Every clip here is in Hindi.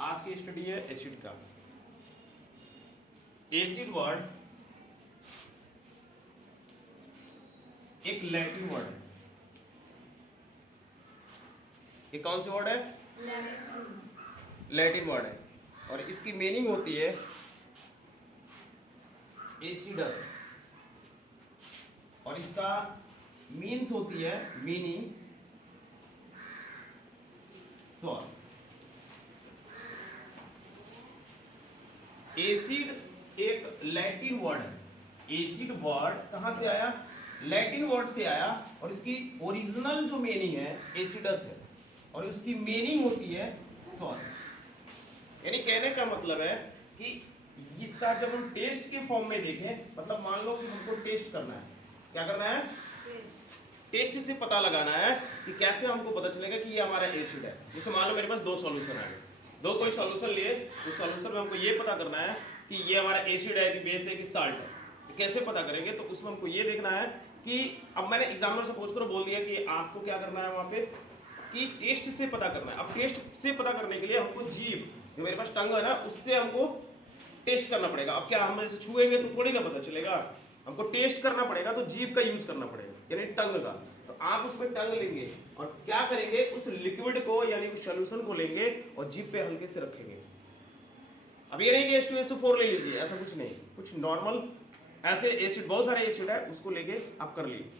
आज की स्टडी है एसिड का। एसिड वर्ड एक लैटिन वर्ड है। ये कौन सी वर्ड है? लैटिन वर्ड है और इसकी मीनिंग होती है एसिडस और इसका मीन्स होती है मीनिंग सॉल्ट। एसिड एक लैटिन वर्ड है। एसिड वर्ड कहां से आया? लैटिन वर्ड से आया और इसकी ओरिजिनल जो मीनिंग है एसिडस है और उसकी मीनिंग होती है सॉल्ट। यानी कहने का मतलब है कि इसका जब हम टेस्ट के फॉर्म में देखें, मतलब मान लो कि हमको टेस्ट करना है, क्या करना है? टेस्ट से पता लगाना है कि कैसे हमको पता चलेगा कि ये हमारा एसिड है। जैसे मान लो मेरे पास दो सॉल्यूशन आ गए, दो कोई सॉल्यूशन लिए, उस सॉल्यूशन में हमको ये पता करना है कि ये हमारा एसिड है कि बेस है कि साल्ट है। तो कैसे पता करेंगे? तो उसमें हमको ये देखना है कि अब मैंने एग्जाम्पल सपोज करो बोल दिया कि आपको क्या करना है वहाँ पे कि टेस्ट से पता करना है। अब टेस्ट से पता करने के लिए हमको जीभ, जो मेरे पास टंग है ना, उससे हमको टेस्ट करना पड़ेगा। अब क्या हम ऐसे छुएंगे तो थोड़ी ना पता चलेगा, हमको टेस्ट करना पड़ेगा तो जीभ का यूज करना पड़ेगा, यानी टंग का। तो आप उसमें टंग लेंगे और क्या करेंगे, उस लिक्विड को यानी उस सॉल्यूशन को लेंगे और जीभ पे हल्के से रखेंगे। अब ये नहीं कि H2SO4 ले लीजिए, ऐसा कुछ नहीं, कुछ नॉर्मल ऐसे एसिड, बहुत सारे एसिड है, उसको लेके आप कर लीजिए।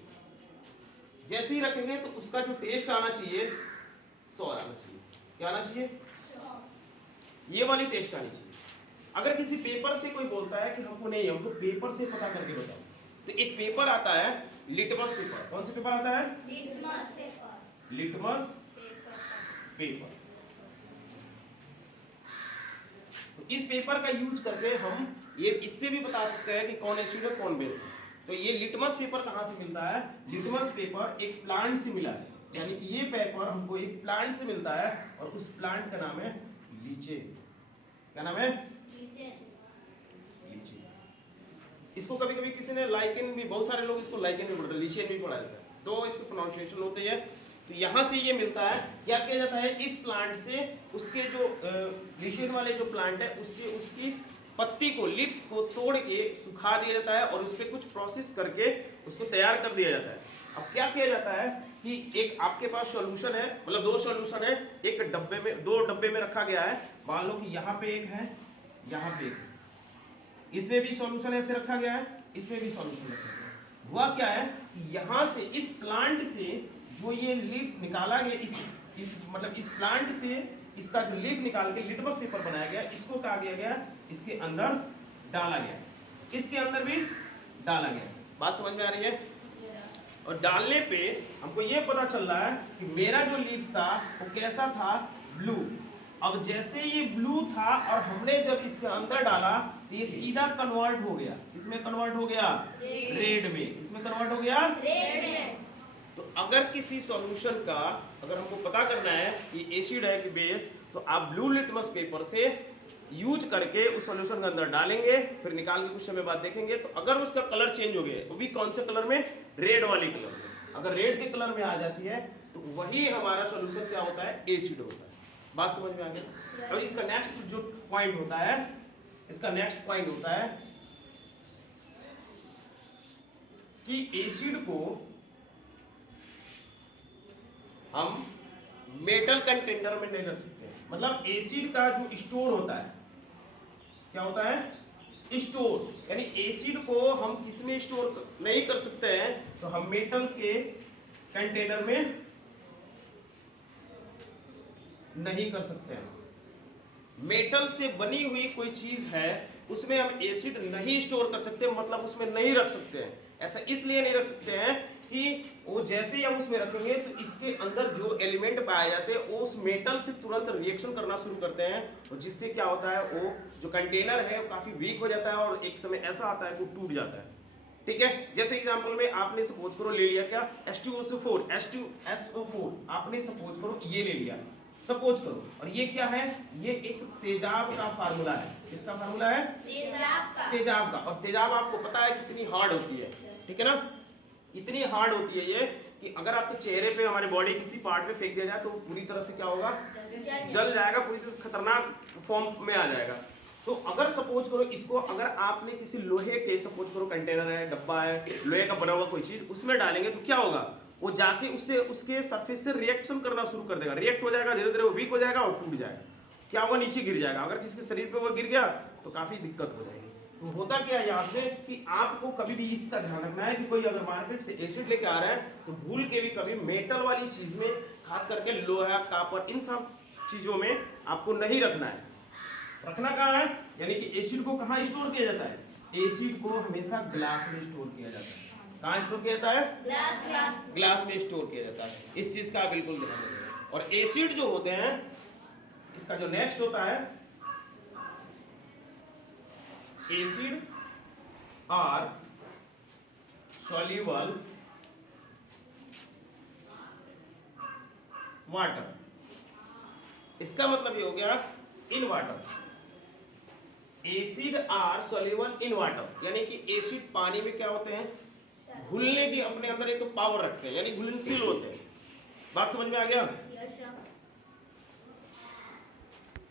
जैसे ही रखेंगे तो उसका जो टेस्ट आना चाहिए सॉर आना चाहिए। क्या आना चाहिए? ये वाली टेस्ट आनी चाहिए। अगर किसी पेपर से कोई बोलता है कि हमको नहीं, हमको पेपर से पता करके बताओ, तो एक पेपर आता है लिटमस पेपर। कौन सा पेपर आता है? Litmus paper. Litmus paper. तो इस पेपर का यूज करके हम ये इससे भी बता सकते हैं कि कौन एसिड है कौन बेस है। तो ये लिटमस पेपर कहां से मिलता है? लिटमस पेपर एक प्लांट से मिला है, यानी कि ये पेपर हमको एक प्लांट से मिलता है और उस प्लांट का नाम है लीचे। क्या नाम है? लीचे। इसको कभी कभी किसी ने लाइकेन भी, बहुत सारे लोग इसको लाइकेन भी पढ़ते हैं, लीचेन भी पढ़ा जाता है, तो इसकी प्रोनाउंसिएशन होती है। तो यहाँ से ये मिलता है। क्या किया जाता है इस प्लांट से, उसके जो लीचेन वाले जो प्लांट है उससे उसकी पत्ती को, लिप्स को तोड़ के सुखा दिया जाता है और उस पर कुछ प्रोसेस करके उसको तैयार कर दिया जाता है। अब क्या किया जाता है कि एक आपके पास सॉल्यूशन है, मतलब दो सॉल्यूशन है, एक डब्बे में, दो डब्बे में रखा गया है। मान लो कि यहाँ पे एक है, यहाँ पे एक है, इसमें भी सॉल्यूशन ऐसे रखा गया है, इसमें भी सॉल्यूशन रखा गया है। हुआ क्या है कि यहाँ से इस प्लांट से जो ये लीफ निकाला गया, इस मतलब इस प्लांट से इसका जो लीफ निकाल के लिटमस पेपर बनाया गया, इसको क्या किया गया, इसके अंदर डाला गया, इसके अंदर भी डाला गया। बात समझ में आ रही है? और डालने पे हमको ये पता चल रहा है कि मेरा जो लीफ था वो कैसा था? ब्लू। अब जैसे ये ब्लू था और हमने जब इसके अंदर डाला तो ये सीधा कन्वर्ट हो गया, इसमें कन्वर्ट हो गया रेड में, इसमें कन्वर्ट हो गया रेड में। तो अगर किसी सॉल्यूशन का अगर हमको पता करना है कि एसिड है कि बेस, तो आप ब्लू लिटमस पेपर से यूज करके उस सॉल्यूशन के अंदर डालेंगे, फिर निकाल के कुछ समय बाद देखेंगे तो अगर उसका कलर चेंज हो गया, वो भी कौन से कलर में? रेड वाली कलर में। अगर रेड के कलर में आ जाती है तो वही हमारा सॉल्यूशन क्या होता है? एसिड होता है। बात समझ में आ गई? अब इसका नेक्स्ट जो पॉइंट होता है, इसका नेक्स्ट पॉइंट होता है कि एसिड को हम मेटल कंटेनर में नहीं रख सकते। मतलब एसिड का जो स्टोर होता है, क्या होता है? स्टोर, यानी एसिड को हम किस में स्टोर नहीं कर सकते हैं, तो हम मेटल के कंटेनर में नहीं कर सकते हैं। मेटल से बनी हुई कोई चीज है उसमें हम एसिड नहीं स्टोर कर सकते, मतलब उसमें नहीं रख सकते हैं। ऐसा इसलिए नहीं रख सकते हैं कि वो जैसे ही हम उसमें रखेंगे तो इसके अंदर जो एलिमेंट पाए जाते हैं वो उस मेटल से तुरंत रिएक्शन करना शुरू करते हैं और जिससे क्या होता है, वो जो कंटेनर है वो काफी वीक हो जाता है और एक समय ऐसा आता है वो टूट जाता है। ठीक है, जैसे एग्जांपल में आपने सपोज करो ले लिया क्या? H2SO4 आपने सपोज करो ये ले लिया, सपोज करो, और ये क्या है? ये एक तेजाब का फार्मूला है। किसका फार्मूला है? तेजाब का। तेजाब का। और तेजाब आपको पता है कितनी हार्ड होती है, ठीक है ना? इतनी हार्ड होती है ये कि अगर आपके चेहरे पे, हमारे बॉडी किसी पार्ट पे फेंक दिया जाए तो पूरी तरह से क्या होगा? जल जाएगा, पूरी तरह से खतरनाक फॉर्म में आ जाएगा। तो अगर सपोज करो इसको, अगर आपने किसी लोहे के, सपोज करो कंटेनर है, डब्बा है, लोहे का बना हुआ कोई चीज उसमें डालेंगे तो क्या होगा, वो जाके उससे उसके सरफेस से रिएक्शन करना शुरू कर देगा, रिएक्ट हो जाएगा, धीरे धीरे वो वीक हो जाएगा और टूट जाएगा। क्या होगा, नीचे गिर जाएगा। अगर किसी के शरीर पे वो गिर गया तो काफी दिक्कत हो जाएगी। तो होता क्या है यहाँ से कि आपको कभी भी इसका ध्यान रखना है कि कोई अगर मार्केट से एसिड लेके आ रहा है तो भूल के भी कभी मेटल वाली चीज में, खास करके लोहा, कापर, इन सब चीजों में आपको नहीं रखना है। रखना कहाँ है, यानी कि एसिड को कहाँ स्टोर किया जाता है, एसिड को हमेशा ग्लास में स्टोर किया जाता है। कहाँ स्टोर किया जाता है, ग्लास में स्टोर किया जाता है। इस चीज का बिल्कुल ध्यान रखिएगा। और एसिड जो होते हैं, इसका जो नेक्स्ट होता है, एसिड आर सॉल्युबल वाटर। इसका मतलब ये हो गया in water, acid are soluble in water, यानी कि एसिड पानी में क्या होते हैं, घुलने की अपने अंदर एक पावर रखते हैं, यानी घुलनशील होते हैं। बात समझ में आ गया।